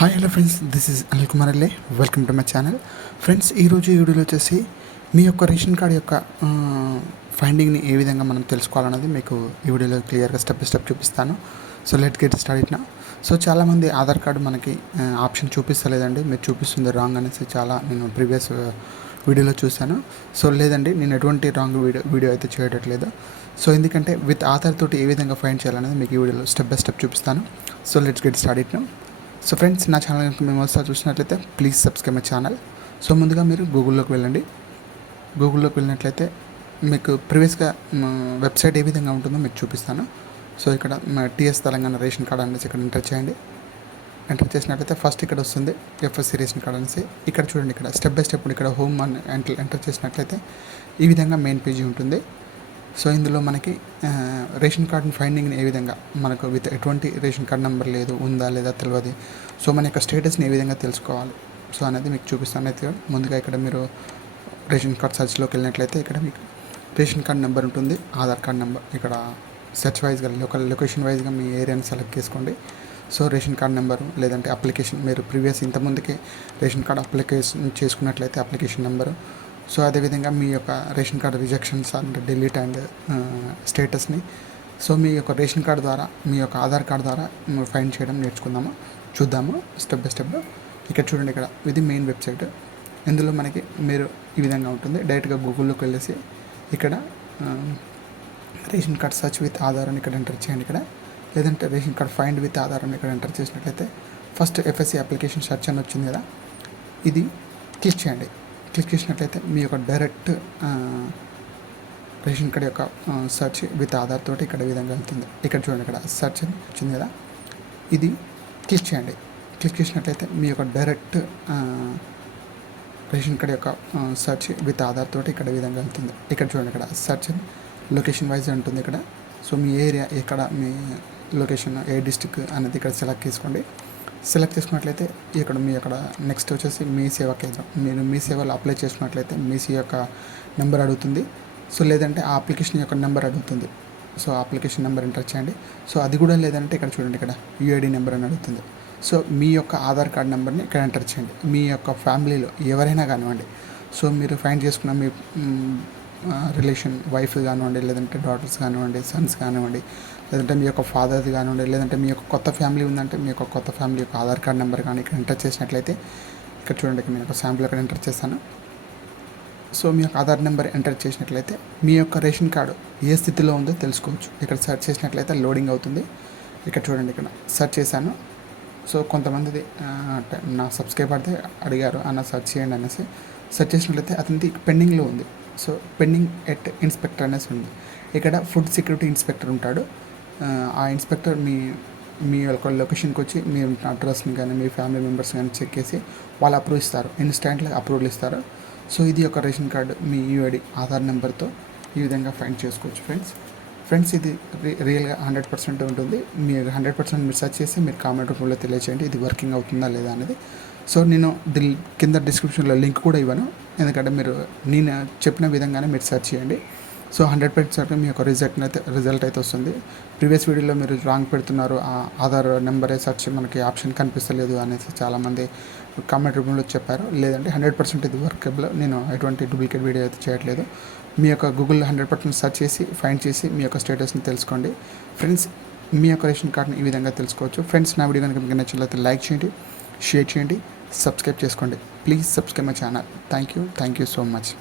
Hi hello friends, this is Anil Kumar Alle. Welcome to my channel. Friends, ఈరోజు ఈ వీడియోలో వచ్చేసి మీ యొక్క రేషన్ కార్డ్ యొక్క ఫైండింగ్ని ఏ విధంగా మనం తెలుసుకోవాలన్నది మీకు ఈ వీడియోలో క్లియర్గా స్టెప్ బై స్టెప్ చూపిస్తాను. సో లెట్ గెట్ స్టార్ట్ నా. సో చాలామంది ఆధార్ కార్డు మనకి ఆప్షన్ చూపిస్తలేదండి, మీరు చూపిస్తుంది రాంగ్ అనేసి చాలా నేను ప్రీవియస్ వీడియోలో చూశాను. సో లేదండి, నేను ఎటువంటి రాంగ్ వీడియో అయితే చేయట్లేదు. సో ఎందుకంటే విత్ ఆధార్ తోటి ఏ విధంగా ఫైండ్ చేయాలనేది మీకు ఈ వీడియోలో స్టెప్ బై స్టెప్ చూపిస్తాను. సో లెట్స్ గెట్ స్టార్ట్ నా. సో ఫ్రెండ్స్, నా ఛానల్ కనుక మేము ఒకసారి చూసినట్లయితే please subscribe my channel. So ముందుగా మీరు గూగుల్లోకి వెళ్ళండి. గూగుల్లోకి వెళ్ళినట్లయితే మీకు ప్రీవియస్గా వెబ్సైట్ ఏ విధంగా ఉంటుందో మీకు చూపిస్తాను. సో ఇక్కడ టీఎస్ తెలంగాణ రేషన్ కార్డ్ అనేసి ఇక్కడ ఎంటర్ చేయండి. ఎంటర్ చేసినట్లయితే ఫస్ట్ ఇక్కడ వస్తుంది ఎఫ్ఎస్సి రేషన్ కార్డ్ అనేసి. ఇక్కడ చూడండి, ఇక్కడ స్టెప్ బై స్టెప్ ఇక్కడ హోమ్ అని ఎంటర్ చేసినట్లయితే ఈ విధంగా మెయిన్ పేజీ ఉంటుంది. సో ఇందులో మనకి రేషన్ కార్డ్ ఫైండింగ్ని ఏ విధంగా మనకు విత్ ఎటువంటి రేషన్ కార్డ్ నెంబర్ లేదు, ఉందా లేదా తెలియదు. సో మన యొక్క స్టేటస్ని ఏ విధంగా తెలుసుకోవాలి సో అనేది మీకు చూపిస్తాను. అయితే ముందుగా ఇక్కడ మీరు రేషన్ కార్డ్ సర్చ్లోకి వెళ్ళినట్లయితే ఇక్కడ మీకు రేషన్ కార్డ్ నెంబర్ ఉంటుంది, ఆధార్ కార్డ్ నెంబర్. ఇక్కడ సెర్చ్ వైజ్గా లొకేషన్ వైజ్గా మీ ఏరియాని సెలెక్ట్ చేసుకోండి. సో రేషన్ కార్డ్ నెంబరు లేదంటే అప్లికేషన్, మీరు ప్రీవియస్ ఇంతకుముందుకే రేషన్ కార్డ్ అప్లికేషన్ చేసుకున్నట్లయితే అప్లికేషన్ నెంబరు. సో అదేవిధంగా మీ యొక్క ration card rejections and delete and స్టేటస్ని సో మీ యొక్క రేషన్ కార్డ్ ద్వారా, మీ యొక్క ఆధార్ కార్డ్ ద్వారా ఫైండ్ చేయడం చూద్దాము స్టెప్ బై స్టెప్. ఇక్కడ చూడండి, ఇక్కడ ఇది మెయిన్ వెబ్సైట్. ఇందులో మనకి మీరు ఈ విధంగా ఉంటుంది. డైరెక్ట్గా గూగుల్లోకి వెళ్ళేసి ఇక్కడ ration card search with Aadhaar అని ఇక్కడ ఎంటర్ చేయండి. ఇక్కడ లేదంటే ration card find with Aadhaar అని ఇక్కడ ఎంటర్ చేసినట్లయితే ఫస్ట్ ఎఫ్ఎస్సి అప్లికేషన్ సర్చ్ అని వచ్చింది కదా, ఇది క్లిక్ చేయండి. క్లిక్ చేసినట్లయితే మీ యొక్క డైరెక్ట్ రేషన్ కార్డ్ యొక్క సర్చ్ విత్ ఆధార్ తోటి ఇక్కడ విధంగా వెళ్తుంది. ఇక్కడ చూడండి, ఇక్కడ సర్చ్ అని వచ్చింది కదా, ఇది క్లిక్ చేయండి. క్లిక్ చేసినట్లయితే మీ యొక్క డైరెక్ట్ రేషన్ కార్డ్ యొక్క సర్చ్ విత్ ఆధార్ తోటి ఇక్కడ విధంగా వెళ్తుంది. ఇక్కడ చూడండి, ఇక్కడ సర్చ్ లొకేషన్ వైజ్ ఉంటుంది ఇక్కడ. సో మీ ఏరియా ఎక్కడ, మీ లొకేషన్ ఏ డిస్టిక్ అనేది ఇక్కడ సెలెక్ట్ చేసుకోండి. సెలెక్ట్ చేసుకున్నట్లయితే ఇక్కడ నెక్స్ట్ వచ్చేసి మీ సేవా కేంద్రం. మీరు మీ సేవలో అప్లై చేసుకున్నట్లయితే మీ యొక్క నెంబర్ అడుగుతుంది. సో లేదంటే ఆ అప్లికేషన్ యొక్క నెంబర్ అడుగుతుంది. సో అప్లికేషన్ నెంబర్ ఎంటర్ చేయండి. సో అది కూడా లేదంటే ఇక్కడ చూడండి, ఇక్కడ యూఐడి నెంబర్ అని అడుగుతుంది. సో మీ యొక్క ఆధార్ కార్డ్ నెంబర్ని ఇక్కడ ఎంటర్ చేయండి. మీ యొక్క ఫ్యామిలీలో ఎవరైనా కానివ్వండి, సో మీరు ఫైండ్ చేసుకున్న మీ రిలేషన్ వైఫ్ కానివ్వండి, లేదంటే డాటర్స్ కానివ్వండి, సన్స్ కానివ్వండి, లేదంటే మీ యొక్క ఫాదర్ది కానివ్వండి, లేదంటే మీ యొక్క కొత్త ఫ్యామిలీ ఉందంటే మీ యొక్క కొత్త ఫ్యామిలీ యొక్క ఆధార్ కార్డ్ నెంబర్ కానీ ఇక్కడ ఎంటర్ చేసినట్లయితే ఇక్కడ చూడండి, నేను ఒక శాంపుల్ అక్కడ ఎంటర్ చేస్తాను. సో మీ యొక్క ఆధార్ నెంబర్ ఎంటర్ చేసినట్లయితే మీ యొక్క రేషన్ కార్డు ఏ స్థితిలో ఉందో తెలుసుకోవచ్చు. ఇక్కడ సెర్చ్ చేసినట్లయితే లోడింగ్ అవుతుంది. ఇక్కడ చూడండి, ఇక్కడ సెర్చ్ చేశాను. సో కొంతమంది నా సబ్స్క్రైబర్దే అడిగారు, అన్న సెర్చ్ చేయండి అనేసి. సెర్చ్ చేసినట్లయితే అతనిది పెండింగ్లో ఉంది. సో పెండింగ్ ఎట్ ఇన్స్పెక్టర్ అనేసి ఉంది. ఇక్కడ ఫుడ్ సెక్యూరిటీ ఇన్స్పెక్టర్ ఉంటాడు. ఆ ఇన్స్పెక్టర్ మీ యొక్క లొకేషన్కి వచ్చి మీ అడ్రస్ని కానీ మీ ఫ్యామిలీ మెంబర్స్ కానీ చెక్ చేసి వాళ్ళు అప్రూవ్ ఇస్తారు, ఇన్స్టెంట్గా అప్రూవల్ ఇస్తారు. సో ఇది ఒక రేషన్ కార్డు మీ యూఐడి ఆధార్ నెంబర్తో ఈ విధంగా ఫైండ్ చేసుకోవచ్చు ఫ్రెండ్స్. ఇది రియల్గా 100% ఉంటుంది. మీరు 100% మీరు సెర్చ్ చేసి మీరు కామెంట్ రూపంలో తెలియచేయండి ఇది వర్కింగ్ అవుతుందా లేదా అనేది. సో నేను కింద డిస్క్రిప్షన్లో లింక్ కూడా ఇవ్వను, ఎందుకంటే మీరు నేను చెప్పిన విధంగానే మీరు సెర్చ్ చేయండి. సో 100% మీ యొక్క రిజల్ట్ అయితే వస్తుంది. ప్రీవియస్ వీడియోలో మీరు రాంగ్ పెడుతున్నారు, ఆ ఆధార్ నెంబరే సెర్చ్ మనకి ఆప్షన్ కనిపిస్తలేదు అనేసి చాలామంది కామెంట్ రూపంలో చెప్పారు. లేదంటే 100% ఇది వర్కబుల్. నేను ఎటువంటి డూప్లికేట్ వీడియో అయితే చేయట్లేదు. మీ యొక్క గూగుల్లో 100% సెర్చ్ చేసి ఫైండ్ చేసి మీ యొక్క స్టేటస్ని తెలుసుకోండి ఫ్రెండ్స్. మీ యొక్క రేషన్ కార్డ్ని ఈ విధంగా తెలుసుకోవచ్చు ఫ్రెండ్స్. నా వీడియో కనుక మీకు నచ్చినట్లయితే లైక్ చేయండి, షేర్ చేయండి, సబ్స్క్రైబ్ చేసుకోండి. Please subscribe my channel. Thank you so much.